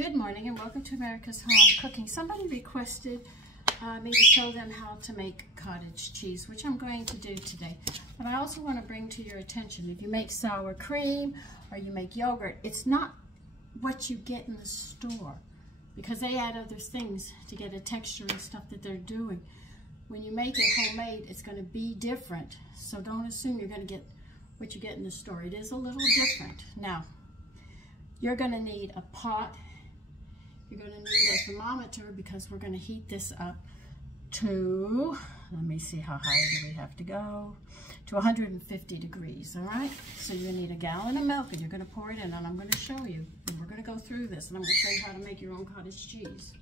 Good morning and welcome to America's Home Cooking. Somebody requested me to show them how to make cottage cheese, which I'm going to do today. But I also want to bring to your attention, if you make sour cream or you make yogurt, it's not what you get in the store, because they add other things to get a texture and stuff that they're doing. When you make it homemade, it's going to be different. So don't assume you're going to get what you get in the store. It is a little different. Now, you're going to need a pot. You're going to need a thermometer because we're going to heat this up to, let me see, how high do we have to go? To 150 degrees, all right? So you need a gallon of milk and you're going to pour it in, and I'm going to show you. And we're going to go through this and I'm going to show you how to make your own cottage cheese.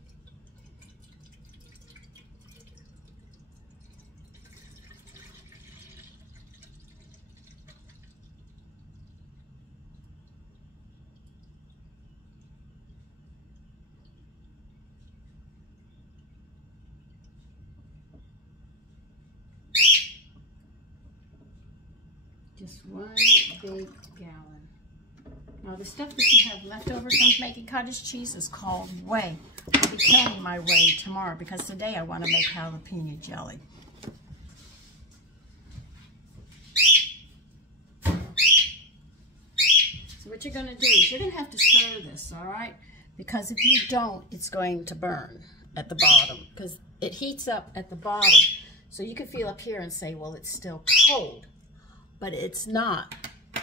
Just one big gallon. Now the stuff that you have left over from making cottage cheese is called whey. I'll be canning my whey tomorrow because today I want to make jalapeno jelly. So what you're going to do is you're going to have to stir this, all right? Because if you don't, it's going to burn at the bottom because it heats up at the bottom. So you can feel up here and say, well, it's still cold. But it's not.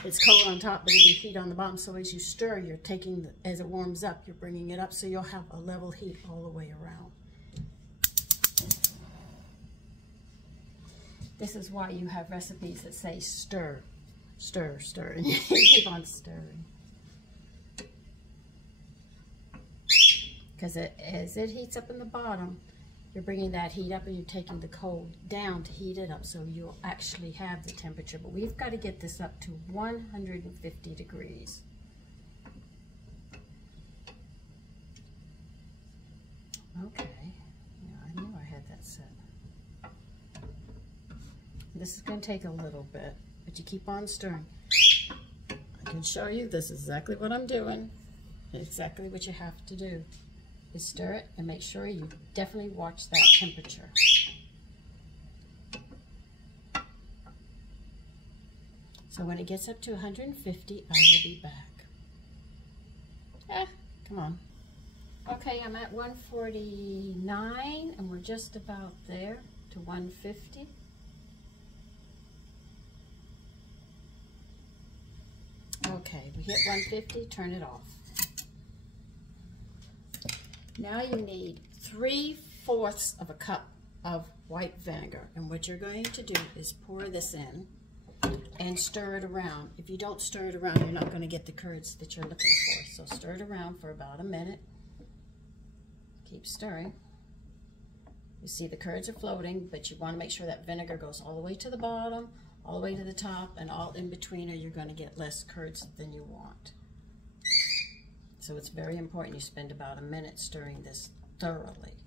It's cold on top, but it'll be heat on the bottom. So as you stir, you're taking, as it warms up, you're bringing it up so you'll have a level heat all the way around. This is why you have recipes that say stir, stir, stir, and you keep on stirring. Because as it heats up in the bottom, you're bringing that heat up and you're taking the cold down to heat it up so you'll actually have the temperature. But we've got to get this up to 150 degrees. Okay, yeah, I knew I had that set. This is going to take a little bit, but you keep on stirring. I can show you this is exactly what I'm doing. Exactly what you have to do. You stir it and make sure you definitely watch that temperature. So when it gets up to 150, I will be back. Come on. Okay, I'm at 149 and we're just about there to 150. Okay, we hit 150, turn it off. Now you need 3/4 of a cup of white vinegar. And what you're going to do is pour this in and stir it around. If you don't stir it around, you're not going to get the curds that you're looking for. So stir it around for about a minute. Keep stirring. You see the curds are floating, but you want to make sure that vinegar goes all the way to the bottom, all the way to the top, and all in between, or you're going to get less curds than you want. So it's very important you spend about a minute stirring this thoroughly.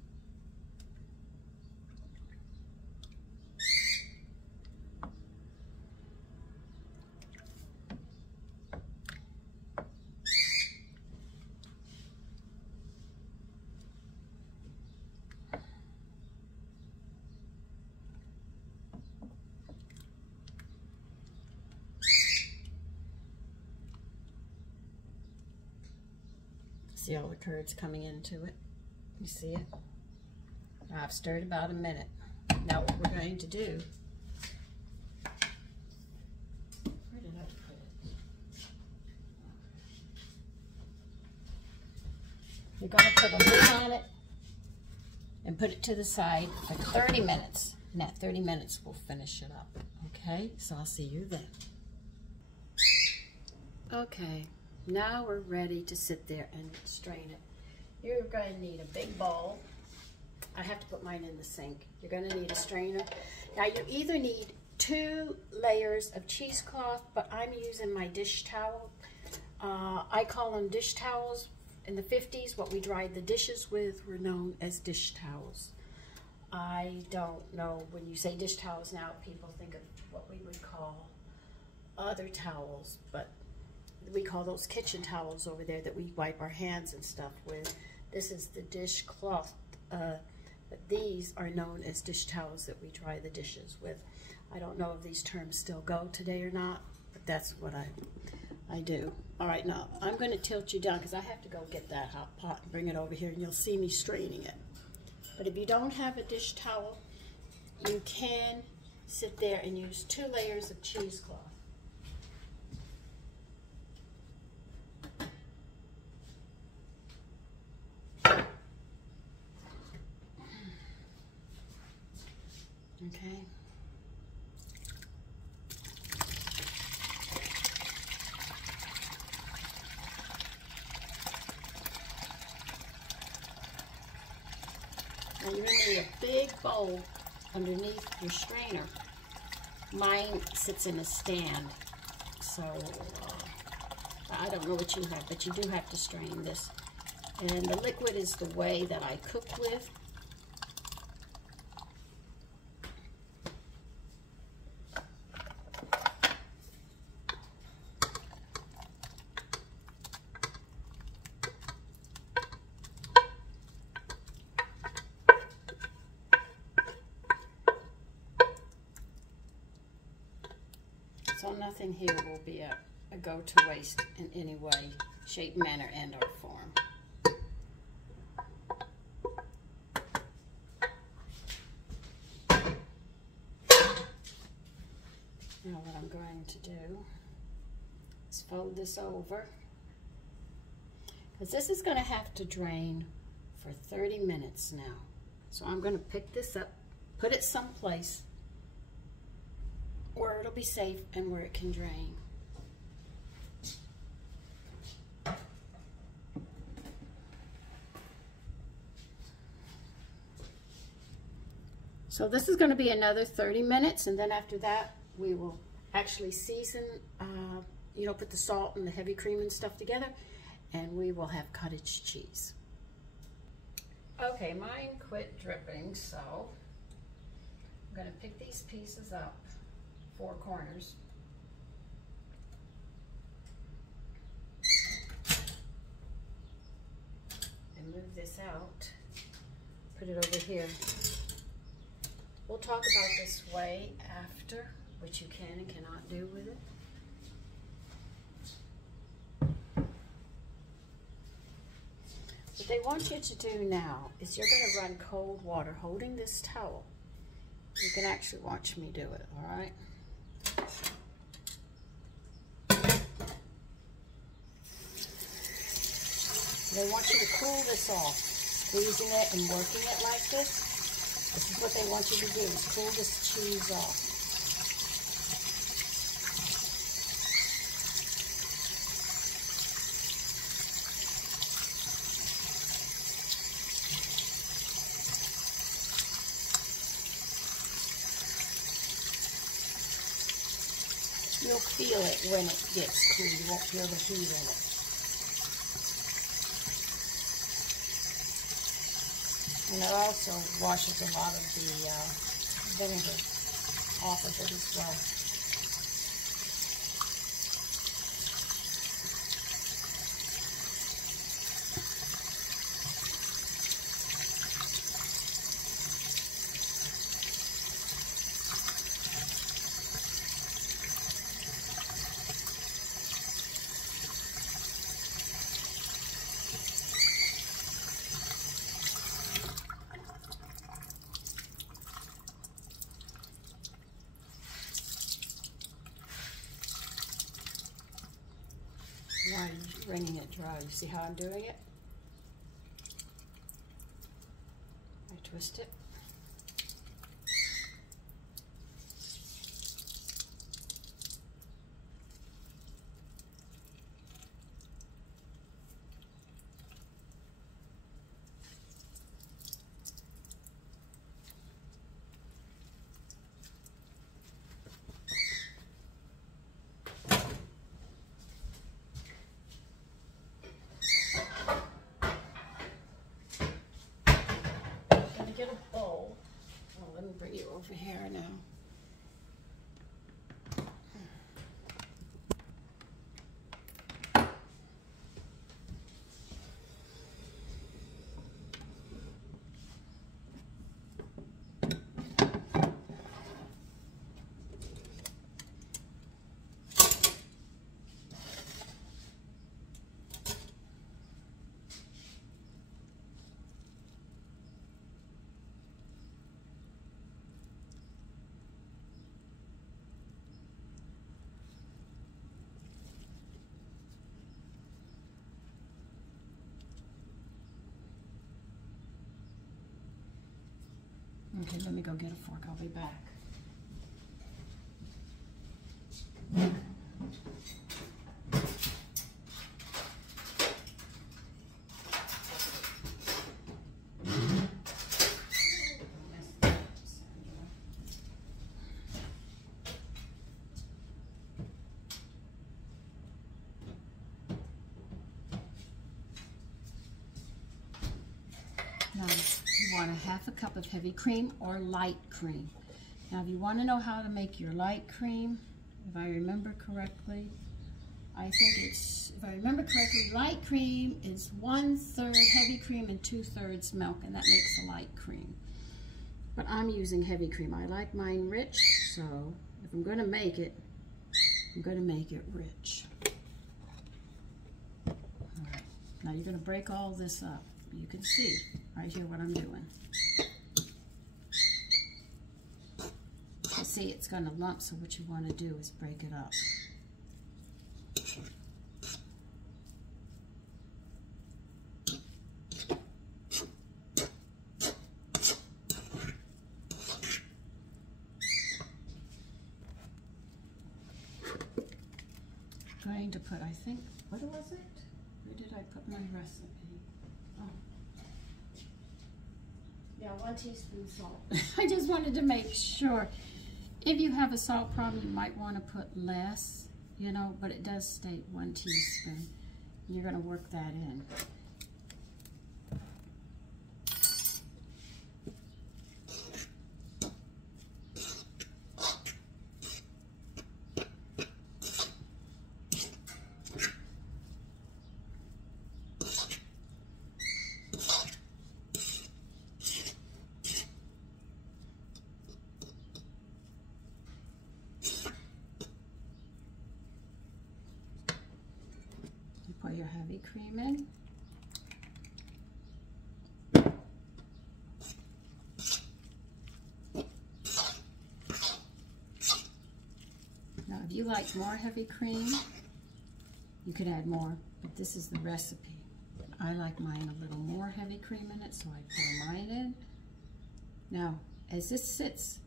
See all the curds coming into it? You see it? I've stirred about a minute. Now what we're going to do, where did I put it? You're going to put a lid on it and put it to the side for 30 minutes. And at 30 minutes we'll finish it up. Okay, so I'll see you then. Okay. Now we're ready to sit there and strain it. You're going to need a big bowl. I have to put mine in the sink. You're going to need a strainer. Now you either need 2 layers of cheesecloth, but I'm using my dish towel. I call them dish towels. In the 50s, what we dried the dishes with were known as dish towels. I don't know, when you say dish towels now, people think of what we would call other towels, but we call those kitchen towels over there that we wipe our hands and stuff with. This is the dishcloth, but these are known as dish towels that we dry the dishes with. I don't know if these terms still go today or not, but that's what I do. All right, now I'm going to tilt you down because I have to go get that hot pot and bring it over here, and you'll see me straining it. But if you don't have a dish towel, you can sit there and use 2 layers of cheesecloth. Okay. Now you're going to need a big bowl underneath your strainer. Mine sits in a stand, so I don't know what you have, but you do have to strain this. And the liquid is the way that I cook with. So nothing here will be a go-to waste in any way, shape, manner, and or form. Now what I'm going to do is fold this over, because this is going to have to drain for 30 minutes now. So I'm going to pick this up, put it someplace where it'll be safe and where it can drain. So this is going to be another 30 minutes, and then after that we will actually season, you know, put the salt and the heavy cream and stuff together, and we will have cottage cheese. Okay, mine quit dripping, so I'm going to pick these pieces up, 4 corners. And move this out, put it over here. We'll talk about this way after, what you can and cannot do with it. What they want you to do now is you're going to run cold water holding this towel. You can actually watch me do it, all right? They want you to cool this off, squeezing it and working it like this. This is what they want you to do, is cool this cheese off. You'll feel it when it gets cool. You won't feel the heat in it. And it also washes a lot of the vinegar off of it as well. While you're wringing it dry, you see how I'm doing it? I twist it. Get a bowl. Oh, let me bring you over here now. Okay, let me go get a fork. I'll be back. Now, you want a ½ cup of heavy cream or light cream. Now, if you want to know how to make your light cream, if I remember correctly, I think it's, if I remember correctly, light cream is 1/3 heavy cream and 2/3 milk, and that makes a light cream. But I'm using heavy cream. I like mine rich, so if I'm going to make it, I'm going to make it rich. All right. Now, you're going to break all this up. You can see right here what I'm doing. You see it's going to lump, so what you want to do is break it up. I'm going to put, I think, what was it? Where did I put my recipe? Oh. Yeah, 1 teaspoon salt. I just wanted to make sure. If you have a salt problem, you might want to put less, you know, but it does state 1 teaspoon. You're going to work that in. Pour your heavy cream in. Now, if you like more heavy cream, you could add more, but this is the recipe. I like mine a little more heavy cream in it, so I pour mine in. Now, as this sits,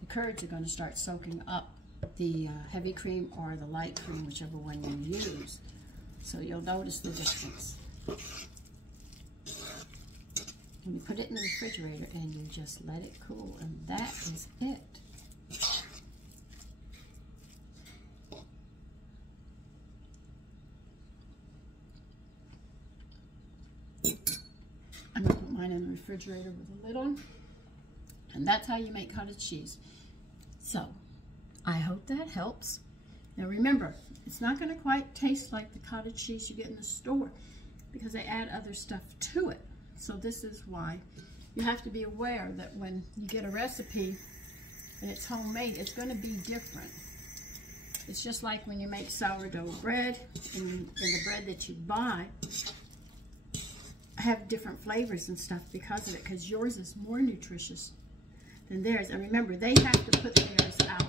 the curds are going to start soaking up the heavy cream or the light cream, whichever one you use. So you'll notice the difference. And you put it in the refrigerator and you just let it cool, and that is it. I'm going to put mine in the refrigerator with a lid on, and that's how you make cottage cheese. So, I hope that helps. Now remember, it's not going to quite taste like the cottage cheese you get in the store because they add other stuff to it. So this is why you have to be aware that when you get a recipe and it's homemade, it's going to be different. It's just like when you make sourdough bread and the bread that you buy have different flavors and stuff because of it, because yours is more nutritious than theirs. And remember, they have to put theirs out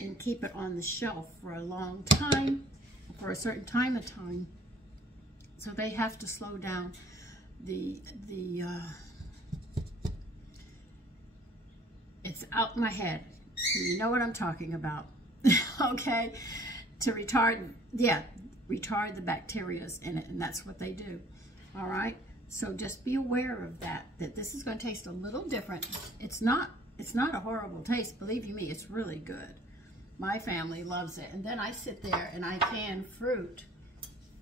and keep it on the shelf for a long time, for a certain time of time. So they have to slow down it's out my head. You know what I'm talking about, okay? To retard the bacteria in it, and that's what they do, all right? So just be aware of that this is going to taste a little different. It's not a horrible taste, believe you me, it's really good. My family loves it. And then I sit there and I can fruit,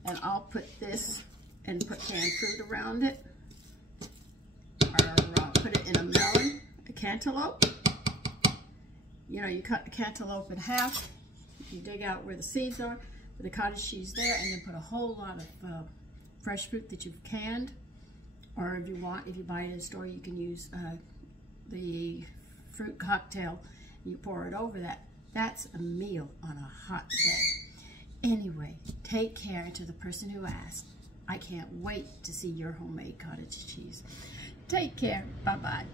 and I'll put this and put canned fruit around it, or put it in a melon, a cantaloupe. You know, you cut the cantaloupe in half, you dig out where the seeds are, put the cottage cheese there, and then put a whole lot of fresh fruit that you've canned. Or if you buy it at a store, you can use the fruit cocktail. You pour it over that. That's a meal on a hot day. Anyway, take care. And to the person who asked, I can't wait to see your homemade cottage cheese. Take care. Bye-bye.